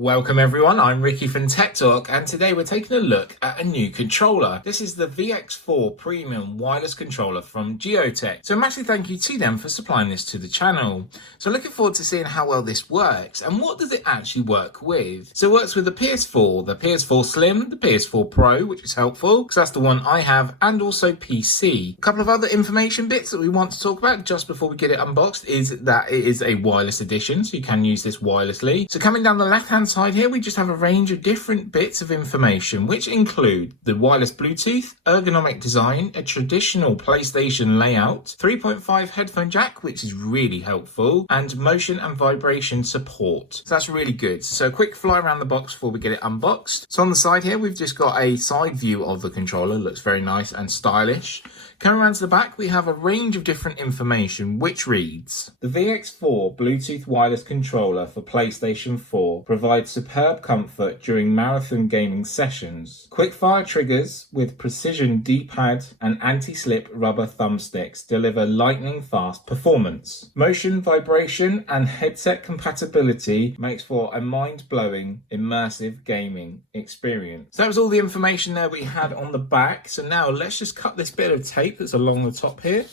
Welcome everyone, I'm Ricky from Tech Talk, and today we're taking a look at a new controller. This is the VX4 Premium Wireless Controller from Gioteck. So a massive thank you to them for supplying this to the channel. So looking forward to seeing how well this works and what does it actually work with. So it works with the PS4, the PS4 Slim, the PS4 Pro, which is helpful because that's the one I have, and also PC. A couple of other information bits that we want to talk about just before we get it unboxed is that it is a wireless edition, so you can use this wirelessly. So coming down the left-hand side here, we just have a range of different bits of information, which include the wireless Bluetooth, ergonomic design, a traditional PlayStation layout, 3.5 headphone jack, which is really helpful, and motion and vibration support. So that's really good. So a quick fly around the box before we get it unboxed. So on the side here, we've just got a side view of the controller. Looks very nice and stylish. Coming around to the back, we have a range of different information, which reads: the VX4 Bluetooth wireless controller for PlayStation 4 provides superb comfort during marathon gaming sessions. Quick-fire triggers with precision D-pad and anti-slip rubber thumbsticks deliver lightning-fast performance. Motion, vibration, and headset compatibility makes for a mind-blowing, immersive gaming experience. So that was all the information there we had on the back. So now let's just cut this bit of tape that's along the top here.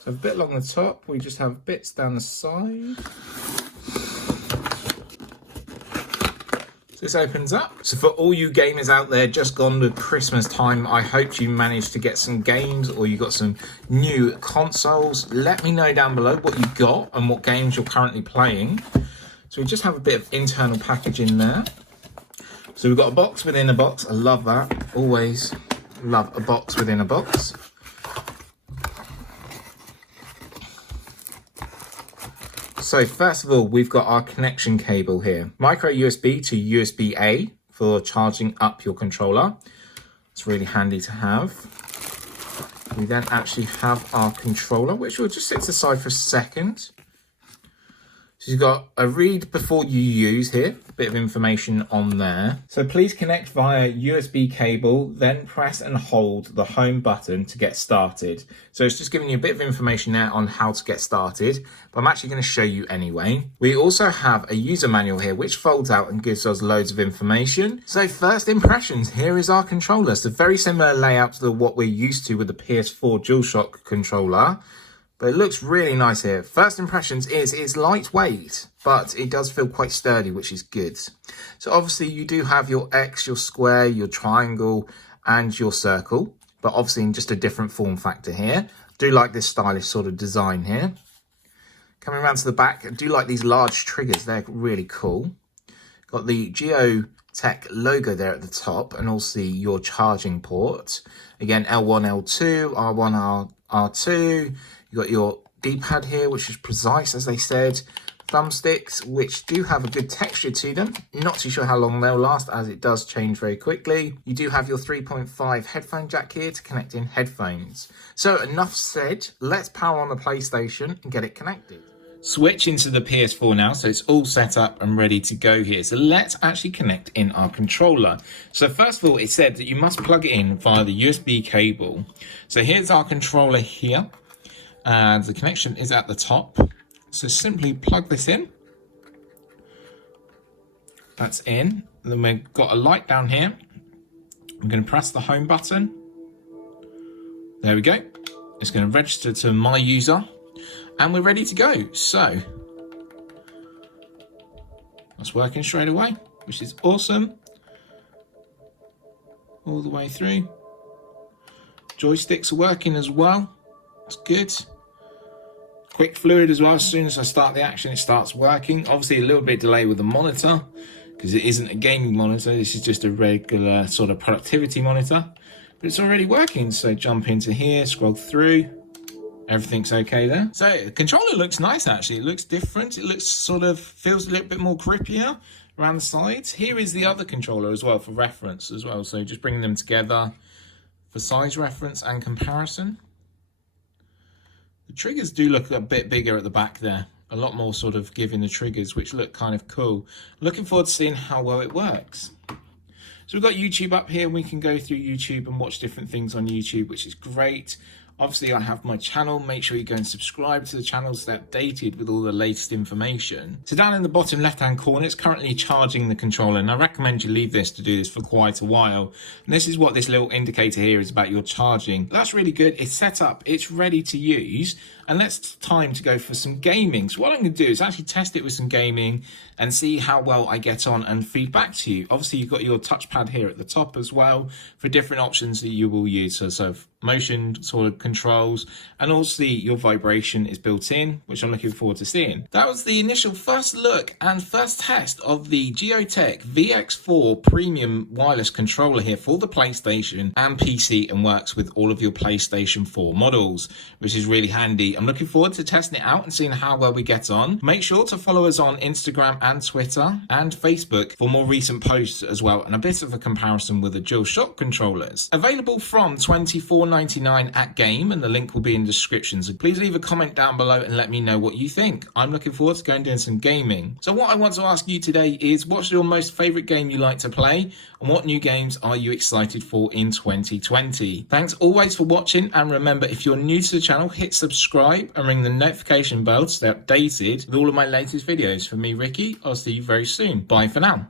So a bit along the top, we just have bits down the side. So this opens up. So for all you gamers out there just gone with Christmas time, I hope you managed to get some games or you got some new consoles. Let me know down below what you got and what games you're currently playing. So we just have a bit of internal packaging there. So we've got a box within a box. I love that. Always love a box within a box. So first of all, we've got our connection cable here. Micro USB to USB-A for charging up your controller. It's really handy to have. We then actually have our controller, which we'll just set aside for a second. So you've got a read before you use here, a bit of information on there. So please connect via USB cable, then press and hold the home button to get started. So it's just giving you a bit of information there on how to get started, but I'm actually going to show you anyway. We also have a user manual here, which folds out and gives us loads of information. So first impressions, here is our controller. So very similar layout to what we're used to with the PS4 DualShock controller. But it looks really nice here. First impressions is it's lightweight, but it does feel quite sturdy, which is good. So obviously you do have your X, your square, your triangle, and your circle, but obviously in just a different form factor here. I do like this stylish sort of design here. Coming around to the back, I do like these large triggers. They're really cool. Got the Gioteck logo there at the top, and also your charging port. Again, L1, L2, R1, R2. You've got your D-pad here, which is precise, as they said. Thumbsticks, which do have a good texture to them. Not too sure how long they'll last, as it does change very quickly. You do have your 3.5 headphone jack here to connect in headphones. So enough said, let's power on the PlayStation and get it connected. Switch into the PS4 now, so it's all set up and ready to go here. So let's actually connect in our controller. So first of all, it said that you must plug it in via the USB cable. So here's our controller here. And the connection is at the top. So simply plug this in. That's in. Then we've got a light down here. I'm going to press the home button. There we go. It's going to register to my user. And we're ready to go. So that's working straight away, which is awesome. All the way through. Joysticks are working as well. That's good. Quick fluid as well. As soon as I start the action, it starts working. Obviously a little bit delay with the monitor because it isn't a gaming monitor. This is just a regular sort of productivity monitor, but it's already working. So jump into here, scroll through. Everything's okay there. So the controller looks nice actually. It looks different. It looks sort of, feels a little bit more grippier around the sides. Here is the other controller as well for reference as well. So just bringing them together for size reference and comparison. The triggers do look a bit bigger at the back there. A lot more sort of giving the triggers, which look kind of cool. Looking forward to seeing how well it works. So we've got YouTube up here. We can go through YouTube and watch different things on YouTube, which is great. Obviously, I have my channel. Make sure you go and subscribe to the channel to stay updated with all the latest information. So down in the bottom left-hand corner, it's currently charging the controller, and I recommend you leave this to do this for quite a while. And this is what this little indicator here is about your charging. That's really good. It's set up. It's ready to use. And it's time to go for some gaming. So what I'm going to do is actually test it with some gaming and see how well I get on and feed back to you. Obviously, you've got your touchpad here at the top as well for different options that you will use. So motion sort of controls, and also your vibration is built in, which I'm looking forward to seeing. That was the initial first look and first test of the Gioteck VX4 premium wireless controller here for the PlayStation and PC, and works with all of your PlayStation 4 models, which is really handy. I'm looking forward to testing it out and seeing how well we get on. Make sure to follow us on Instagram and Twitter and Facebook for more recent posts as well, and a bit of a comparison with the DualShock controllers. Available from $24.99 at Game, and the link will be in the description. So please leave a comment down below and let me know what you think. I'm looking forward to going doing some gaming. So what I want to ask you today is, what's your most favorite game you like to play, and what new games are you excited for in 2020? Thanks always for watching, and remember, if you're new to the channel, hit subscribe and ring the notification bell to stay updated with all of my latest videos. For me, Ricky, I'll see you very soon. Bye for now.